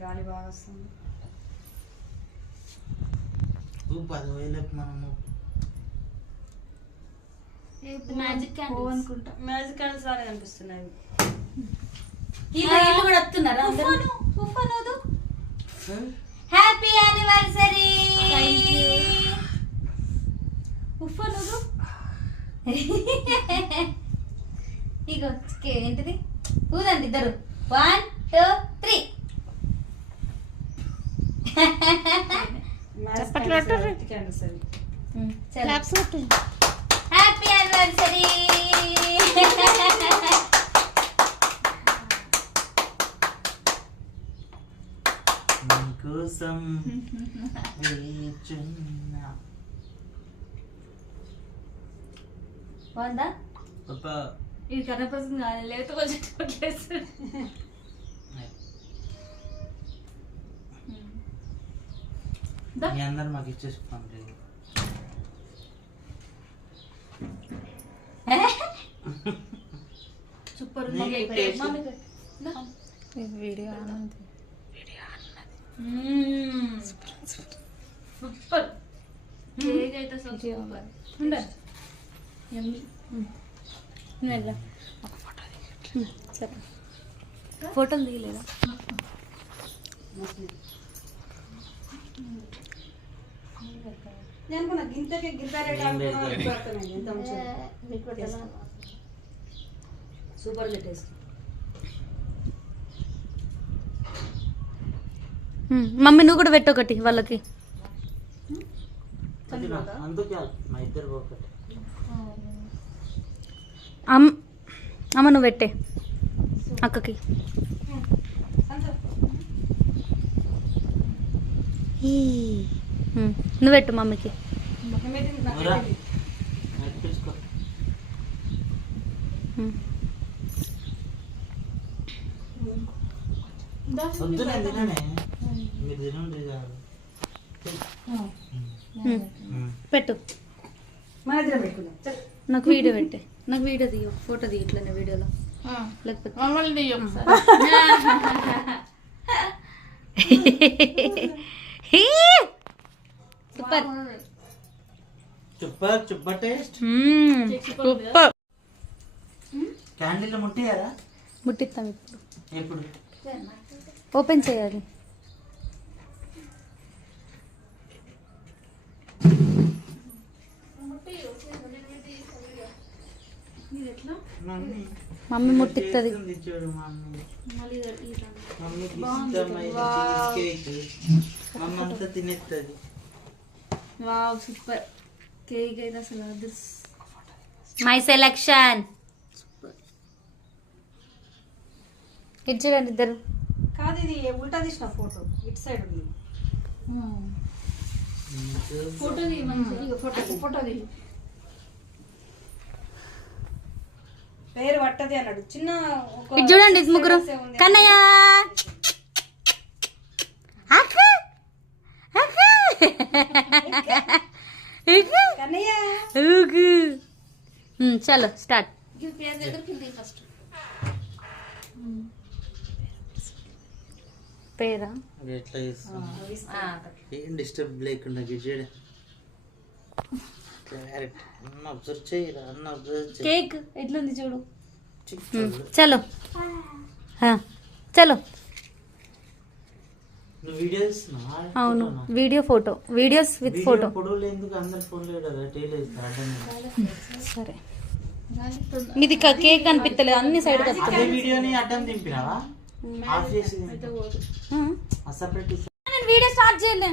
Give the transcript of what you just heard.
గాలి బాగా వస్తుంది. 10,000 మనము మ్యాజిక్ క్యాండిల్స్ అనుకుంటా. మ్యాజిక్ క్యాండిల్స్ లాగా కనిపిస్తున్నాయి. కూడా వస్తున్నారా? Happy anniversary. ఇగో ఏంటిది ఊదండి ఇద్దరు. 1 2 3 హ్యాపీ యానివర్సరీ. నీకోసం వేచున్నా. బాగుందా? పాపా ఇది కనపడుతుంది కాదు, లేకపోతే కొంచెం కొట్టేస్తుంది. మీ అందరు మాకు ఇచ్చేసుకోండి. Super video Anand super cake అయితే సూపర్. ఫోటోలు తీయలేదా? Super taste. మమ్మీ నువ్వు కూడా పెట్టు ఒకటి వాళ్ళకి. అమ్మ నువ్వు పెట్టే అక్కకి. నువ్వు పెట్టు మమ్మీకి. పెట్టు. నాకు వీడియో పెట్టే. నాకు వీడియో తీయ, ఫోటో తీయ ఇట్లనే వీడియోలో. లేకపోతే super super super taste. Super. Candle ముట్టియారా? ముట్టిస్తాం ఇప్పుడు. ఎప్పుడు ఓపెన్ చేయాలి. మమ్మీ ముట్టిస్తుంది. అంతా తినేస్తుంది. వావ్ సూపర్ కేక్ అయితే అసలు మై సెలెక్షన్. ఇది చూడండి ఇద్దరు. కాదు ఇది ఉల్టా తీసిన ఫోటో. ఇటు సైడ్ ఉంది ఫోటో. ఫోటో పేరు పట్టది అన్నాడు చిన్న. ఇది చూడండి ముగ్గురు. కన్నయ్య చలో స్టార్ట్. పేరా ఎట్లా ఏం డిస్టర్బ్ లేకుండా అబ్జర్వ్ చేయరా అన్న అబ్జర్వ్ చేయి. కేక్ ఎట్లుంది చూడు. చలో చలో. అవును video photo. Videos with photo. సరే మీది కేక్ కనిపిస్తలేదు అన్ని సైడ్ నేను వీడియో స్టార్ట్ చేయలే.